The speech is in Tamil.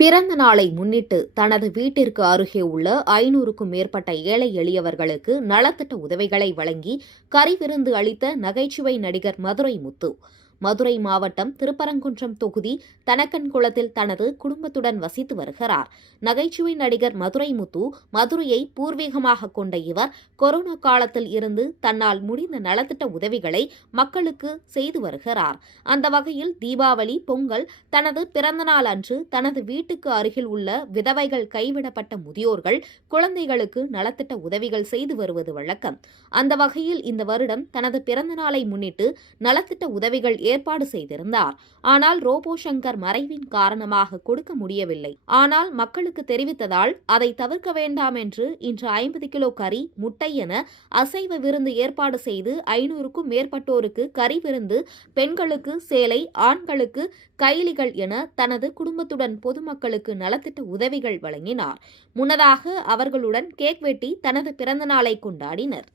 பிறந்த நாளை முன்னிட்டு தனது வீட்டிற்கு அருகே உள்ள 500க்கும் மேற்பட்ட ஏழை எளியவர்களுக்கு நலத்திட்ட உதவிகளை வழங்கி கறிவிருந்து அளித்த நகைச்சுவை நடிகர் மதுரை முத்து. மதுரை மாவட்டம் திருப்பரங்குன்றம் தொகுதி தனக்கன்குளத்தில் தனது குடும்பத்துடன் வசித்து வருகிறார். நகைச்சுவை நடிகர் மதுரை முத்து மதுரையை பூர்வீகமாக கொண்ட இவர் கொரோனா காலத்தில் இருந்து தன்னால் முடிந்த நலத்திட்ட உதவிகளை மக்களுக்கு செய்து வருகிறார். அந்த வகையில் தீபாவளி, பொங்கல், தனது பிறந்தநாள் அன்று தனது வீட்டுக்கு அருகில் உள்ள விதவைகள், கைவிடப்பட்ட முதியோர்கள், குழந்தைகளுக்கு நலத்திட்ட உதவிகள் செய்து வருவது வழக்கம். அந்த வகையில் இந்த வருடம் தனது பிறந்தநாளை முன்னிட்டு நலத்திட்ட உதவிகள் ஏற்பாடு செய்திருந்தார். ஆனால் ரோபோ சங்கர் மறைவின் காரணமாக கொடுக்க முடியவில்லை. ஆனால் மக்களுக்கு தெரிவித்ததால் அதை தவிர்க்க வேண்டாம் என்று இன்று 50 கிலோ கறி, முட்டை என அசைவ விருந்து ஏற்பாடு செய்து 500க்கும் மேற்பட்டோருக்கு கறி விருந்து, பெண்களுக்கு சேலை, ஆண்களுக்கு கைலிகள் என தனது குடும்பத்துடன் பொதுமக்களுக்கு நலத்திட்ட உதவிகள் வழங்கினார். முன்னதாக அவர்களுடன் கேக் வெட்டி தனது பிறந்த நாளை கொண்டாடினர்.